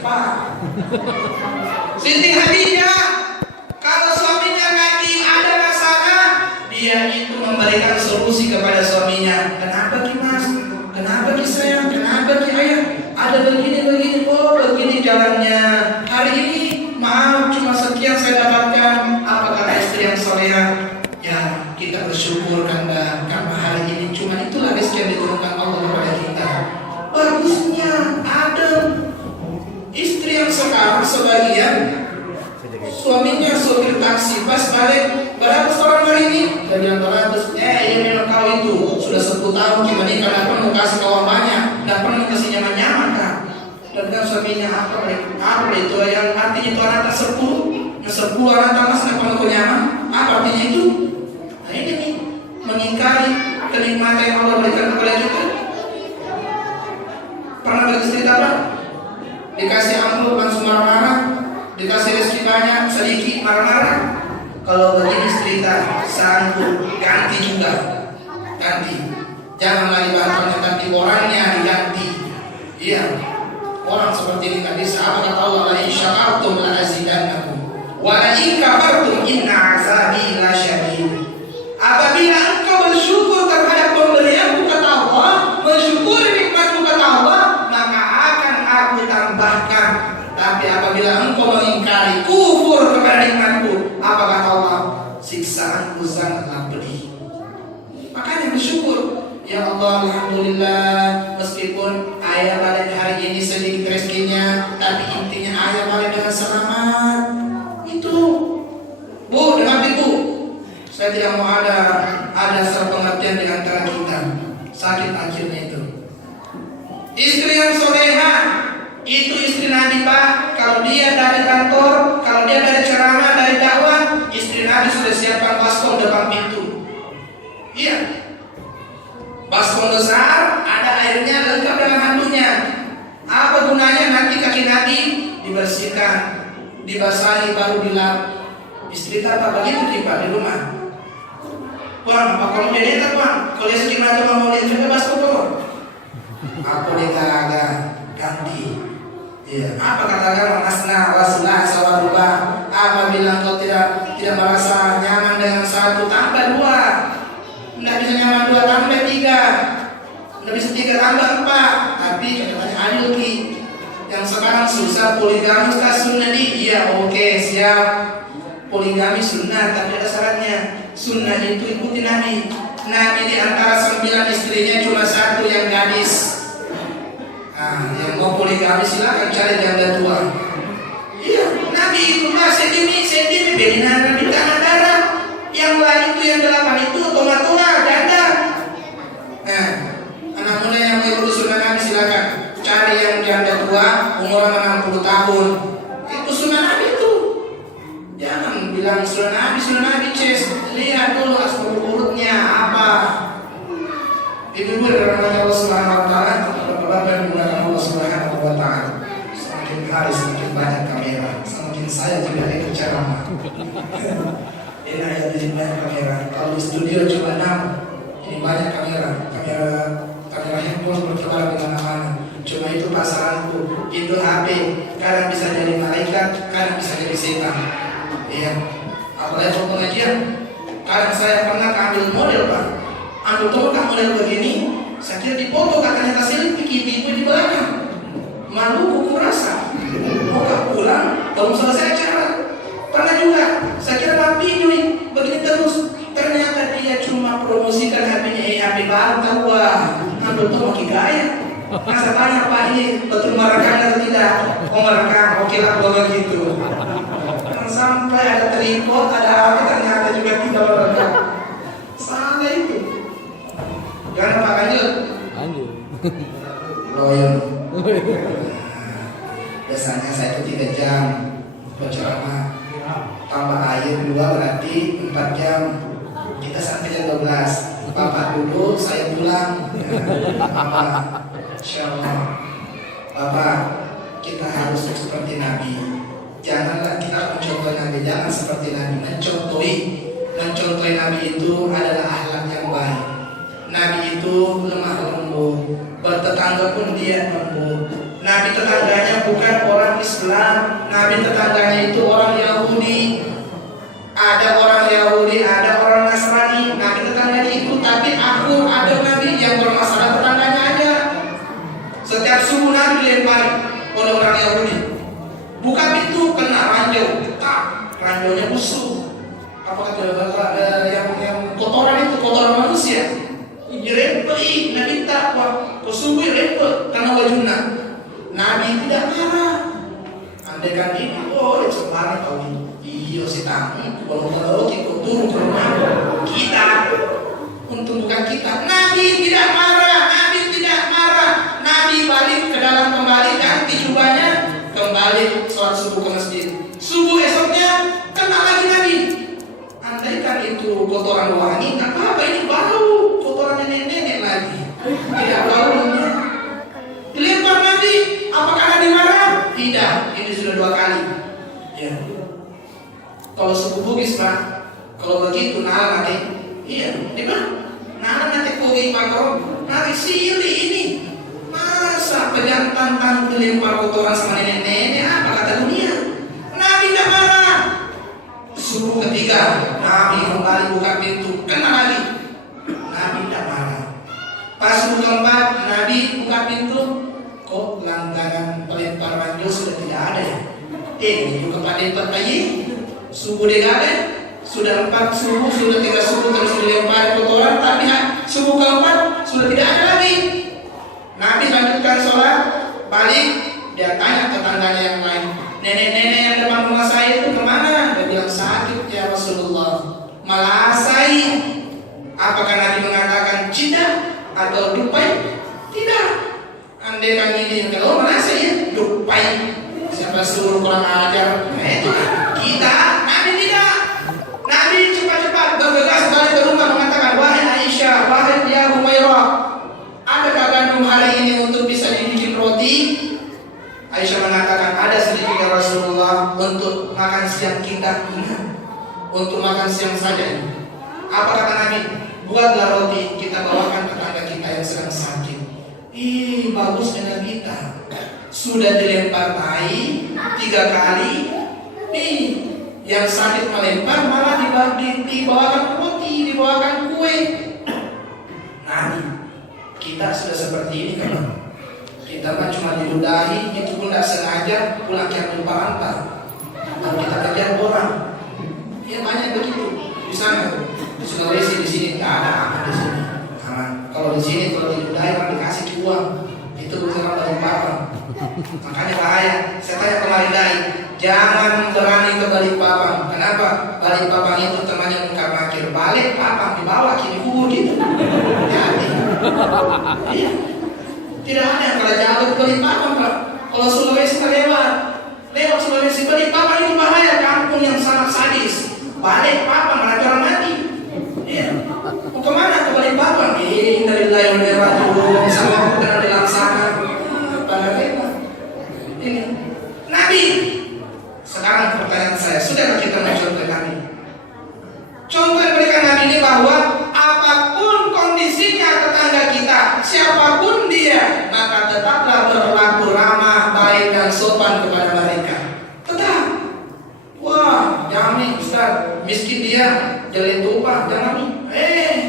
cepat. Siti Khadijah, kalau suaminya lagi ada masalah, dia itu memberikan solusi kepada suaminya. Kenapa Ki Mas? Kenapa Ki sayang? Kenapa Ki ayah? Ada begini, oh begini jalannya. Hari ini maaf cuma sekian saya dapatkan. Apa kata istri yang soleha? Ya kita bersyukur karena hari ini cuma itulah rezeki yang diturunkan Allah kepada kita. Bagusnya ada istri yang sekarang sebagian suaminya sopir taksi, pas balik berapa orang hari ini? Bagian 200. Ini memang kau itu sudah 10 tahun kita nikah, dan pernah kasih kawan banyak, dan pernah kasih nyaman-nyaman kan? Dan dengan suaminya apa itu yang artinya itu anak 10 anak mas nggak pernah nyaman? Apa artinya itu? Nah ini nih mengingkari kenikmatan yang Allah berikan kepada kita. Pernah beristri tak? Dikasih amplop langsung marah-marah, dikasih rezeki banyak sedikit marah-marah. Kalau begini cerita sanggup ganti juga, ganti. Jangan lagi batalnya, ganti orangnya diganti. Iya, orang seperti ini tadi sahabat kata Allah, la in syakartum la azidannakum wa la in kafartum inna azabi lasyadid. Apabila engkau bersyukur terhadap pemberianku kata Allah, mensyukuri nikmatku kata Allah, maka akan aku tambahkan. Tapi apabila engkau mengingkari, kufur kepada nikmatku, apa kata Allah? Siksaanku sangatlah pedih. Makanya bersyukur. Ya Allah, alhamdulillah, meskipun ayah balik hari ini sedikit rezekinya, tapi intinya ayah balik dengan selamat. Itu, Bu, dengar itu. Saya tidak mau ada sepengertian di antara kita. Sakit akhirnya itu. Istri yang soleha, itu istri Nabi Pak. Kalau dia dari kantor, kalau dia dari ceramah, dari dakwah, istri Nabi sudah siapkan baskom depan pintu. Iya, baskom besar, ada airnya lengkap dengan handunya. Apa gunanya? Nanti kaki Nabi dibersihkan, dibasahi, baru dilap. Istri kata begitu di rumah. Bang, apa kamu jadi tak bang? Kalau dia sedikit macam mau lihat juga baskom tuh. Aku ditaraga ganti. Iya. Apa kata agama? Asna wasulah sawarubah. Apabila kau tidak merasa nyaman dengan satu, tambah 2. Tidak bisa nyaman 2, tambah 3. Tidak bisa 3, tambah 4. Tapi katanya adil Ki. Yang sekarang susah poligami sunnah nih. Iya, oke, siap. Poligami sunnah, tapi ada syaratnya. Sunnah itu ikuti Nabi. Nabi di antara 9 istrinya cuma 1 yang gadis. Nah, yang mau poligami silakan cari janda tua. Iya, Nabi itu masih demi bedina Nabi tanah darah. Yang lain itu yang 8 itu toma-toma janda. Nah, anak muda yang mengikuti sunnah Nabi silakan cari yang janda tua umur 60 tahun. Itu sunnah Nabi itu. Jangan bilang sunnah Nabi Ces. Lihat dulu asal urutnya apa. Itu benar Allah Subhanahu wa taala. Bapak dan Allah Subhanahu wa taala. Semakin hari semakin banyak kamera, semakin saya juga ikut ceramah. Ini ada banyak kamera. Kalau di studio cuma 6, ini banyak kamera handphone bertebaran di mana-mana. Cuma itu pasaranku, itu HP. Kadang bisa jadi malaikat, kadang bisa jadi setan. Iya. Apalagi waktu pengajian, kadang saya pernah ambil model Pak. Ambil tongkat model begini, saya kira dipoto katanya hasil ibu di belakang. Malu hukum rasa. Mau gak pulang, belum selesai acara. Pernah juga, saya kira video begini terus. Ternyata dia cuma promosikan HP-nya, HP baru. Wah, ambil tuh makin gaya. Masa tanya Pak ini betul merekam atau tidak? Oh merekam, oke lah kalau begitu. Sampai ada tripod, ada apa, ternyata juga tidak merekam. Salah itu. Jangan Pak lanjut. Loyal. Biasanya saya itu 3 jam berceramah. Tambah air 2 berarti 4 jam. Kita sampai jam 12. Bapak dulu, saya pulang. Insyaallah. Bapak, kita harus seperti Nabi. Janganlah kita mencontoh Nabi, jangan seperti Nabi. Mencontohi Nabi itu adalah akhlak yang baik. Nabi itu lemah lembut, bertetangga pun dia lembut. Nabi tetangganya bukan orang Islam. Nabi tetangganya itu orang Yahudi. Ada orang Yahudi, ada orang Nasrani. Nabi tetangganya itu, tapi aku ada Nabi yang bermasalah tetangganya aja. Setiap subuh Nabi dilempari oleh orang Yahudi. Buka pintu, kena ranjau. Ranjaunya busuk. Apa kata yang kotoran itu, kotoran manusia. Dirempet, Nabi takwa. Kau subuh rempet karena wajuna. Nabi tidak marah. Andai kan ini, oh cemara kau ini. Iya si tamu, kalau kita turun ke rumah kita, untuk bukan kita. Nabi tidak marah, Nabi tidak marah. Nabi balik ke dalam kembali, ganti jubahnya, kembali sholat subuh ke masjid. Subuh esoknya kena lagi Nabi. Andai kan itu kotoran wangi, tak apa ini baru kotoran nenek-nenek lagi. Tidak baru. Dilempar Nabi, apakah Nabi marah? Tidak, ini sudah 2 kali. Ya. Kalau suku Bugis Pak, kalau begitu nala nanti, iya, di mana? Nala nanti kugi pakor, nari sili ini. Masa pejantan dilempar kotoran sama nenek-nenek, apa kata dunia? Nabi tidak marah. Subuh ketiga, Nabi kembali buka pintu, kena lagi. Nabi tidak marah. Pas subuh keempat, Nabi buka pintu, kok langganan pelempar ranjau sudah tidak ada ya? Juga pada pertayi. Subuh digale, sudah 4 subuh, sudah 3 subuh terus dilempar kotoran, tapi subuh keempat sudah tidak ada lagi. Nabi lanjutkan sholat, balik, dia tanya tetangganya yang lain, nenek-nenek yang depan rumah saya itu kemana? Dia bilang sakit ya Rasulullah, malah saya. Apakah Nabi mengatakan cina atau dupai? Tidak. Andai kan ini kalau mana saya dupai, siapa suruh kurang ajar? Itu kita. Nabi tidak. Nabi cepat-cepat bergegas balik ke rumah mengatakan, wahai Aisyah, wahai dia Humairah, adakah gandum hari ini untuk bisa dibikin roti? Aisyah mengatakan, ada sedikit ya Rasulullah, untuk makan siang kita. Untuk makan siang saja. Apa kata Nabi? Buatlah roti, kita bawakan tetangga kita yang sedang sakit. Bagusnya Nabi kita. Sudah dilempar tai 3 kali. Yang sakit melempar malah dibawakan roti, dibawakan kue. Nabi, kita sudah seperti ini kan? Kita mah cuma diludahi, itu pun tidak sengaja, pulang kian lupa antar. Kalau kita kerja orang, ya banyak begitu. Di sana, di Sulawesi di sini nggak ada aman di sini. Aman. Kalau di sini kalau diludahi orang dikasih uang, itu bukan balik papan. Makanya bahaya. Saya tanya kemarin dari, jangan berani ke Balikpapan. Kenapa? Balikpapan itu temannya muka makir. Balikpapan dibawa kini kubur gitu. Jadi, iya. Tidak ada yang kalau jauh ke Balikpapan Pak. Kalau Sulawesi lewat Sulawesi Balikpapan itu bahaya, kampung yang sangat sadis. Balikpapan mana orang mati. Iya. Mau kemana ke Balikpapan? Dari layar dulu sama aku kena dilaksanakan. Ini Nabi. Sekarang pertanyaan saya, sudahkah kita mencontoh Nabi? Contoh yang berikan Nabi ini bahwa apapun kondisinya tetangga kita, siapapun dia, maka tetaplah berlaku ramah, baik dan sopan kepada mereka. Tetap. Wah, jangan Ustaz, miskin dia, jadi tumpah, jangan.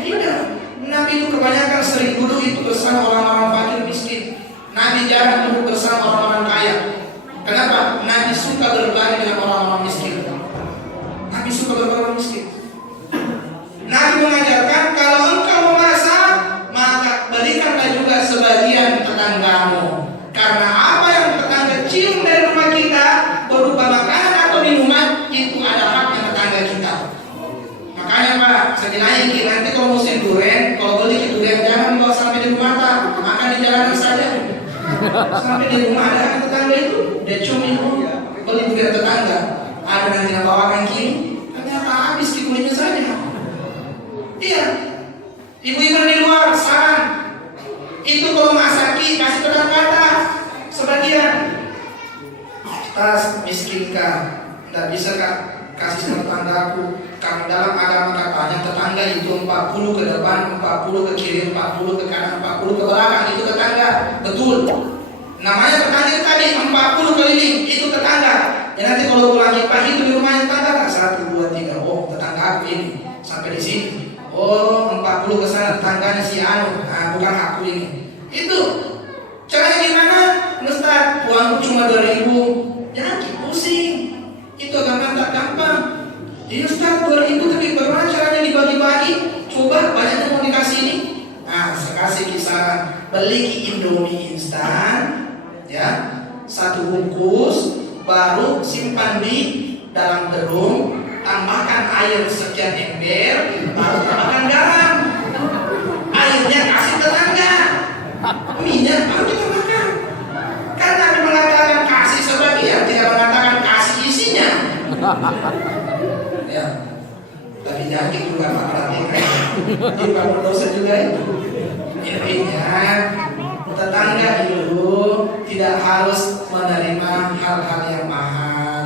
Tidak. Nabi itu kebanyakan sering duduk itu bersama orang-orang fakir miskin. Nabi jarang duduk bersama orang-orang kaya. Kenapa? Nabi suka berbagi dengan orang-orang miskin. Nabi suka berbagi dengan orang miskin. Nabi mengajarkan kalau engkau memasak, maka berikanlah juga sebagian tetanggamu. Karena apa yang tetangga cium dari rumah kita berupa makanan atau minuman, itu ada haknya tetangga kita. Makanya Pak, saya dinaikin nanti kalau musim durian, kalau beli durian jangan bawa sampai di rumah tak, makan di jalanan saja. Sampai di rumah ada tetangga itu, dia cumi beli durian tetangga. Ada nanti yang bawakan kini, ternyata habis di kulitnya saja. Iya, ibu-ibu di luar saran itu kalau masaki kasih kata-kata sebagian. Kita miskinkan, tidak bisa Kak kasih sama tetanggaku. Karena dalam agama katanya tetangga itu 40 ke depan, 40 ke kiri, 40 ke kanan, 40 ke belakang, itu tetangga. Betul. Namanya tetangga tadi 40 keliling, itu tetangga. Ya nanti kalau pulang kipas itu di rumahnya tetangga, 1, 2, 3. Oh, tetangga aku ini sampai di sini. Oh, 40 ke sana tetangganya si Anu. Nah, bukan aku ini. Itu caranya gimana? Ustaz, uangku cuma 2.000. Jangan pusing. Itu agak gampang. Jadi Ustaz 2.000 tapi bagaimana caranya dibagi-bagi? Coba banyaknya mau dikasih ini. Nah, saya kasih kisaran. Beli Indomie instan, ya, 1 bungkus, baru simpan di dalam drum, tambahkan air sekian ember, baru tambahkan garam. Airnya kasih tetangga, minyak baru kita makan. Kan Nabi mengatakan kasih sebagian, tidak mengatakan kasih isinya. Ya, tapi jangan juga perhatikan, juga berdosa juga itu. Intinya tetangga itu tidak harus menerima hal-hal yang mahal.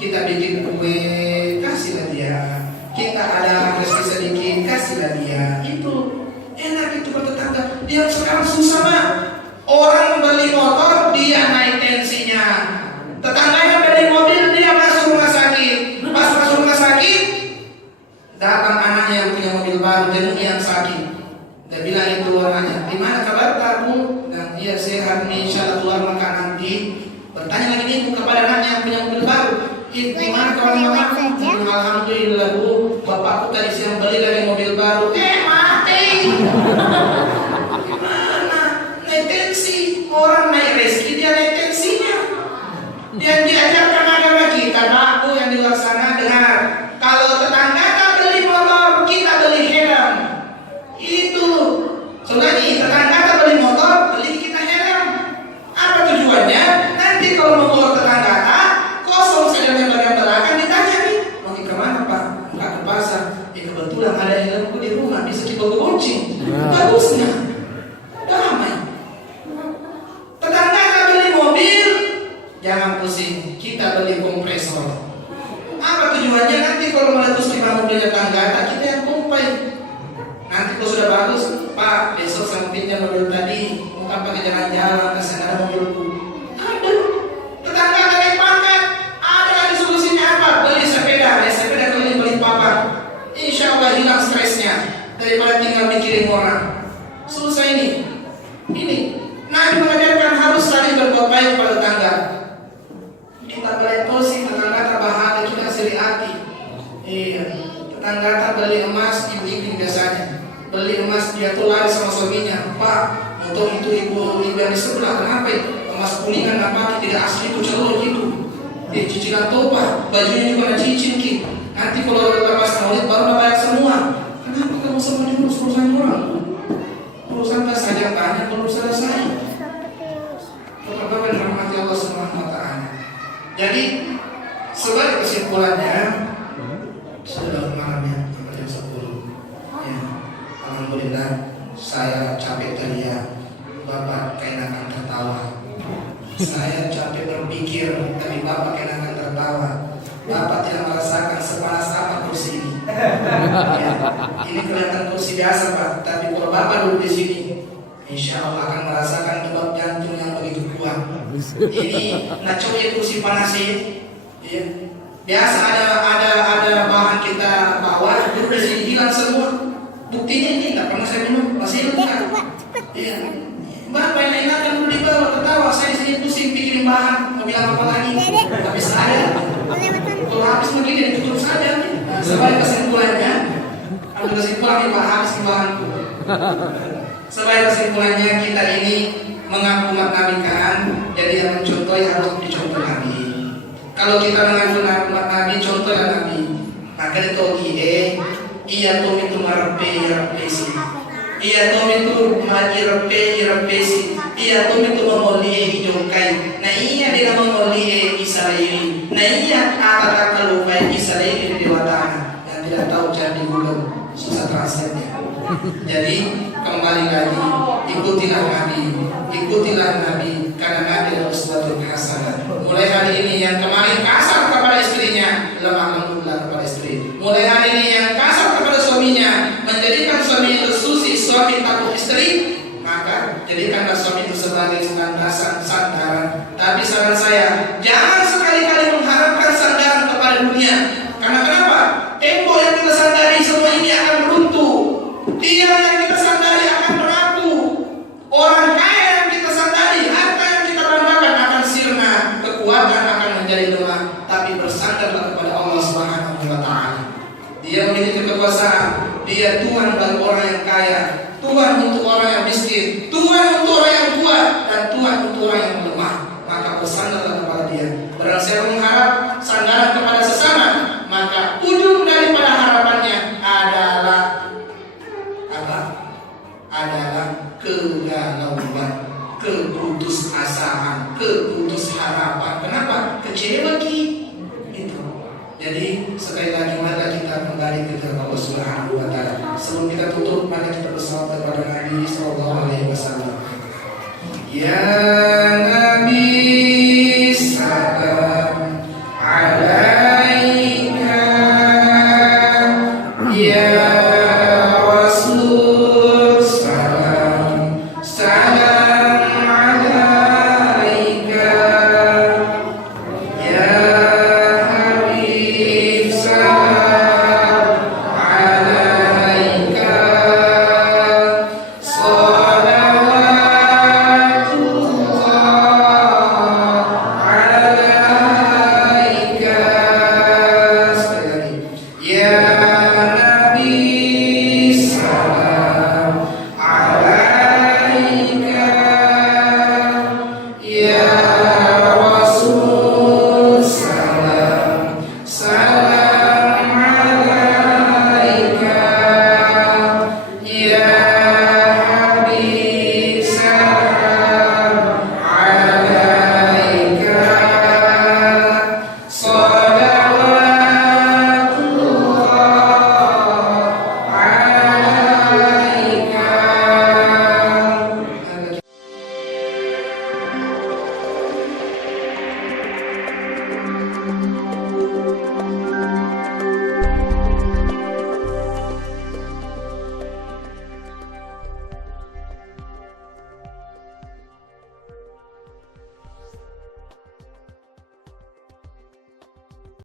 Kita bikin kue, kasihlah dia. Kita ada rezeki sedikit, kasihlah dia. Itu enak itu bertetangga. Dia sekarang susah mah. Orang beli motor, dia naik tensinya. Tetangganya beli mobil, dia masuk rumah sakit. Pas masuk rumah sakit, datang anaknya yang punya mobil baru, jenguk yang sakit. Dia bilang itu orangnya, gimana kabar kamu? Dan iya sehat nih, insya Allah keluar makan nanti. Bertanya lagi ibu kepada anaknya yang punya mobil baru, gimana kawan-kawan? Alhamdulillah bu, bapakku tadi siang beli dari mobil baru. Mati. Gimana? Naik tensi, orang naik rezeki dia naik tensinya. Yang diajarkan agama kita, aku yang dilaksanakan dengar. Kalau tetangga beli motor, kita beli helm. Itu sebenarnya tetangga beli motor, beli kita helm. Apa tujuannya? Nanti kalau motor tetangga kosong saja bagian belakang, ditanya nih, mau kemana pak? Enggak ke pasar. Kebetulan ada helmku di rumah, bisa kita boncing. Bagusnya, damai. Tetangga beli mobil, jangan pusing. Kita beli kompresor. Apa tujuannya? Nanti kalau meletus di mobilnya tetangga, kita yang pompai. Nanti kalau sudah bagus, Pak, besok saya pinjam mobil tadi, bukan pakai jalan-jalan, kasih ada mobilku. Ada. Tetangga ada naik pangkat, ada lagi solusinya apa? Beli sepeda keliling beli papan. Insya Allah hilang stresnya daripada tinggal mikirin orang. Susah ini. Nabi mengajarkan harus saling berbuat baik pada tetangga. Kita beli tosi, tetangga terbahagia, kita seri hati. Iya. Tetangga beli emas, ibu-ibu biasanya. Beli emas, dia tuh lari sama suaminya. Pak, untuk itu ibu yang di sebelah, kenapa emas kuningan apa tidak asli itu celur gitu. Cicilan topa, bajunya juga ada cicin ki. Nanti kalau lepas maulid baru bayar semua. Kenapa kamu semua diurus urusan orang? Urusan tak saja banyak, belum selesai. Bapak-bapak rahmati Allah Subhanahu wa taala. Jadi sebagai kesimpulannya, sudah malamnya jam 10. Ya. Alhamdulillah saya capek tadi ya. Bapak keenakan tertawa. Saya capek berpikir, tapi Bapak keenakan tertawa. Bapak tidak merasakan sepanas apa kursi ini. Ya. Ini kelihatan kursi biasa Pak, tapi kalau Bapak duduk di sini, insya Allah akan merasakan detak jantung yang begitu kuat. Ini naconya kursi panas ini. Ya. Biasa ada bahan kita bawa, duduk di sini hilang semua. Buktinya ini nggak pernah saya minum, masih lengkap. Iya. Bapak yang enakan dulu di bawah, ketawa. Saya di sini pusing pikirin bahan, mau bilang apa lagi? Habis saya. Kalau habis begini tutup saja. Sebagai kesimpulannya, ambil kesimpulan Pak habis bahanku. Sebagai kesimpulannya kita ini mengaku umat Nabi kan, jadi yang mencontoh harus dicontoh Nabi. Kalau kita mengaku umat Nabi, contohlah Nabi. Maka itu iya tom itu marpesi. Iya tom itu marpesi. Iya tom itu mengolie hijau kai. Nah iya dia mengolie Israeli. Nah iya kata lupai Israeli di watana. Yang tidak tahu jadi Google susah translate-nya. Jadi kembali lagi ikutilah Nabi karena Nabi adalah uswatun hasanah. Mulai hari ini yang kemarin kasar kepada istrinya, lemah lembutlah kepada istri. Mulai hari ini yang kasar kepada suaminya, menjadikan suami itu suami takut istri, maka jadikanlah suami itu sebagai landasan sandar dunia. Karena kenapa? Tembok yang kita sandari semua ini akan runtuh. Tiang yang kita sandari akan berapu. Orang kaya yang kita sandari, harta yang kita banggakan akan sirna, kekuatan akan menjadi lemah. Tapi bersandarlah kepada Allah Subhanahu wa Ta'ala. Dia memiliki kekuasaan. Dia Tuhan bagi orang yang kaya, Tuhan untuk orang yang miskin, Tuhan untuk orang yang kuat, dan Tuhan untuk orang yang lemah. Maka bersandarlah kepada Dia. Barang siapa mengharap sandaran kepada sesama, maka ujung daripada harapannya adalah apa? Adalah kegalauan, keputusasaan, keputus harapan. Kenapa? Kecewa itu. Jadi sekali lagi mari kita kembali kepada Allah Subhanahu wa Ta'ala. Sebelum kita tutup, mari kita bersalawat kepada Nabi sallallahu alaihi wasallam. Ya